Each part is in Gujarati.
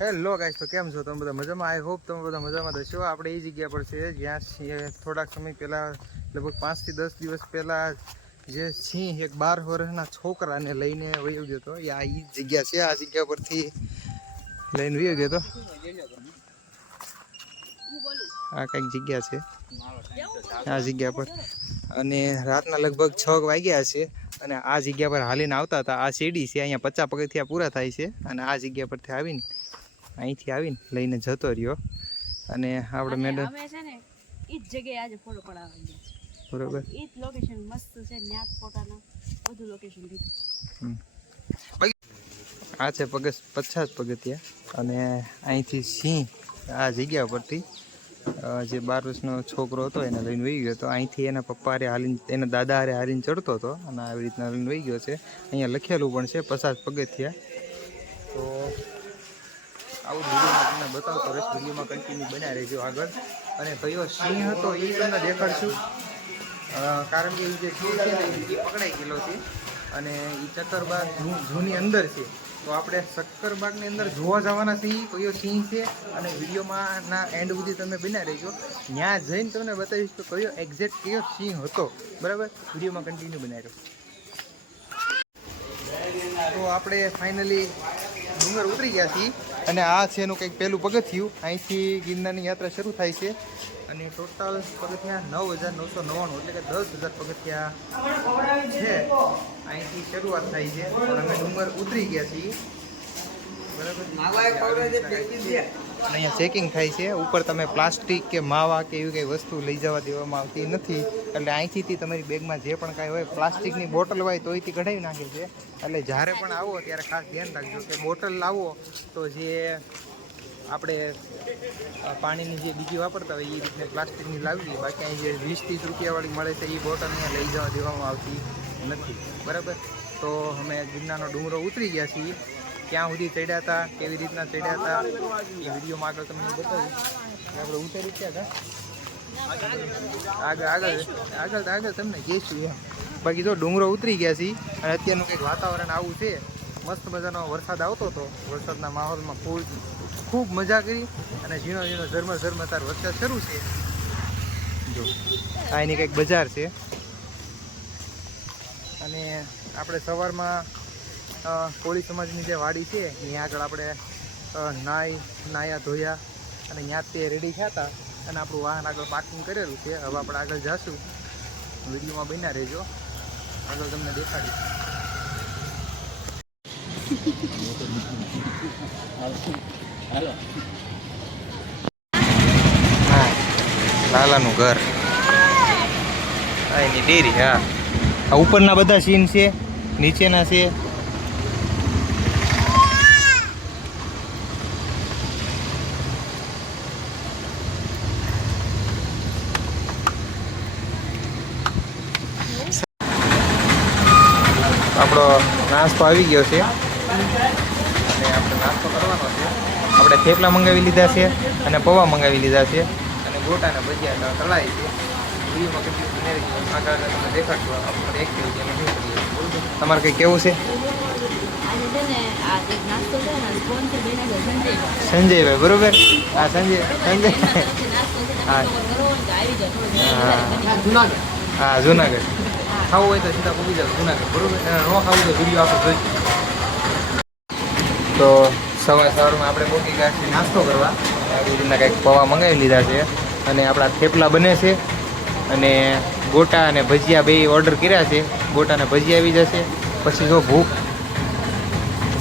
હેલો ગાઈસ, તો કેમ છો તમે બધા? મજામાં? આઈ હોપ તમે બધા મજામાં હશો. આપણે એ જગ્યા પર છે જ્યાં થોડાક સમય પહેલાં, લગભગ 5 થી 10 દિવસ પહેલાં જે સિંહ એક 12 વર્ષના છોકરાને લઈને વયો ગયો હતો. આ એ જગ્યા છે. આ જગ્યા પરથી લઈને વયો ગયો હતો. આ કંઈક જગ્યા છે આ જગ્યા પર, અને રાતના લગભગ 6 વાગ્યા છે. અને આ જગ્યા પર હાલીને આવતા હતા. આ સીડી છે, અહીંયા 50 પગથિયા પૂરા થાય છે. અને આ જગ્યા પરથી આવીને અહીંથી આવીને લઈને જતો રહ્યો. અને આપણે મેડમ છે ને ઈ જ જગ્યાએ આજે ફોટો પડાવવા ગયા છે. બરોબર, ઈ જ લોકેશન મસ્ત છે. ન્યા ફોટાના બધું લોકેશન લીધું છે. આ છે 50 પગથિયા. અને અહીંથી સિંહ આ જગ્યા પરથી જે 12 વર્ષનો છોકરો હતો એને લઈને વહી ગયો હતો. અહીંથી એના પપ્પા હારે હાલીને, એના દાદા હારે હાલીને ચડતો હતો અને આવી રીતના લઈને વહી ગયો છે. અહીંયા લખેલું પણ છે 50 પગથિયા. તો આવું વિડીયોમાં તમને બતાવતો રહીશ. વિડીયોમાં કન્ટિન્યુ બન્યા રહેજો આગળ. અને કયો સિંહ હતો એ તમને દેખાડશું, કારણ કે એ જે સિંહ છે ને એ પકડાઈ ગયેલો છે. અને એ ચક્કરબાગ ઝૂની અંદર છે. તો આપણે શક્કરબાગની અંદર જોવા જવાના છીએ કયો સિંહ છે. અને વિડીયોમાં ના એન્ડ સુધી તમે બન્યા રહેજો. ત્યાં જઈને તમને બતાવીશ કે કયો એક્ઝેક્ટ કયો સિંહ હતો. બરાબર, વિડીયોમાં કન્ટિન્યુ બન્યા રહ્યો. તો આપણે ફાઇનલી ડુંગર ઉતરી ગયા છીએ. અને આ છે એનું કંઈક પહેલું પગથિયું. અહીંથી ગિરનારની યાત્રા શરૂ થાય છે. અને ટોટલ પગથિયા 9,999, એટલે કે 10,000 પગથિયા છે. અહીંથી શરૂઆત થાય છે. અને અમે ડુંગર ઉતરી ગયા છીએ. બરાબર, અહીંયા ચેકિંગ થાય છે. ઉપર તમે પ્લાસ્ટિક કે માવા કે એવી કંઈ વસ્તુ લઈ જવા દેવામાં આવતી નથી. એટલે અહીંથી તમારી બેગમાં જે પણ કાંઈ હોય, પ્લાસ્ટિકની બોટલ હોય તો એથી કઢાવી નાખે છે. એટલે જ્યારે પણ આવો ત્યારે ખાસ ધ્યાન રાખજો કે બોટલ લાવો તો જે આપણે પાણીની જે બીજી વાપરતા હોય એ રીતને પ્લાસ્ટિકની લાવવી. બાકી અહીં જે 20-30 રૂપિયાવાળી મળે છે એ બોટલ અહીંયા લઈ જવા દેવામાં આવતી નથી. બરાબર, તો અમે ગિરનારનો ડુંગરો ઉતરી ગયા છીએ. ક્યાં સુધી ચડ્યા હતા, કેવી રીતના ચડ્યા હતા એ વિડીયોમાં આગળ તમને બતાવીશ. આપણે ઉતરી ગયા હતા આગળ તમને કહીશું એમ. બાકી જો ડુંગરો ઉતરી ગયા છીએ. અને અત્યારનું કંઈક વાતાવરણ આવું છે. મસ્ત મજાનો વરસાદ આવતો હતો. વરસાદના માહોલમાં ખૂબ મજા કરી. અને ઝીણો ઝરમર તાર વરસાદ શરૂ છે. જો આ એની કંઈક બજાર છે. અને આપણે સવારમાં કોળી સમાજની જે વાડી છે ત્યાં આગળ આપણે નાયા ધોયા અને ત્યાં તે રેડી થયા હતા. અને આપણું વાહન આગળ પાર્કિંગ કરેલું છે. હવે આપણે આગળ જઈશું. વિડીયોમાં બન્યા રહેજો, આગળ તમને દેખાડીશ. હા, લાલાનું ઘર, એની ડેરી. હા, આ ઉપરના બધા સીન છે, નીચેના છે. આપણો નાસ્તો આવી ગયો છે. અને આપણે નાસ્તો કરવાનો છે. આપણે થેપલા મંગાવી લીધા છે અને પૌવા મંગાવી લીધા છે. અને ગોટાના ભજીયા તળાય છે. વિડીયોમાં કેટલી આગળ તમને દેખાડશું આપણે એક્ટિવિટી અમે શું કરીએ. તમારે કંઈ કેવું છે? સંજયભાઈ, બરોબર. હા, સંજય. હા, જુનાગઢ ખાવું હોય તો સીધા પૂરી જાવ જુનાગઢ, બરોબર. ન ખાવું તો વિડીયો આપણે જોઈ. તો સવારમાં આપણે મોટી ગાંઠથી નાસ્તો કરવા આવી રીતના કંઈક પૌવા મંગાવી લીધા છે. અને આપણા થેપલા બને છે. અને ગોટા અને ભજીયા બે ઓર્ડર કર્યા છે. ગોટા અને ભજીયા આવી જશે. પછી જો ભૂખ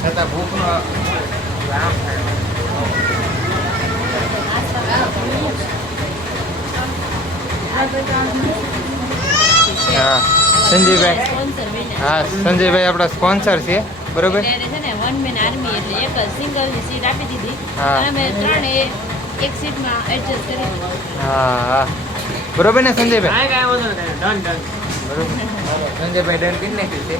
છતાં ભૂખનો આમ થાય. હા, સંજયભાઈ. હા, સંજયભાઈ આપણા સ્પોન્સર છે, બરોબર. હા, બરોબર ને સંજયભાઈ? બરોબર, સંજયભાઈ ડન કરી નાખ્યું છે.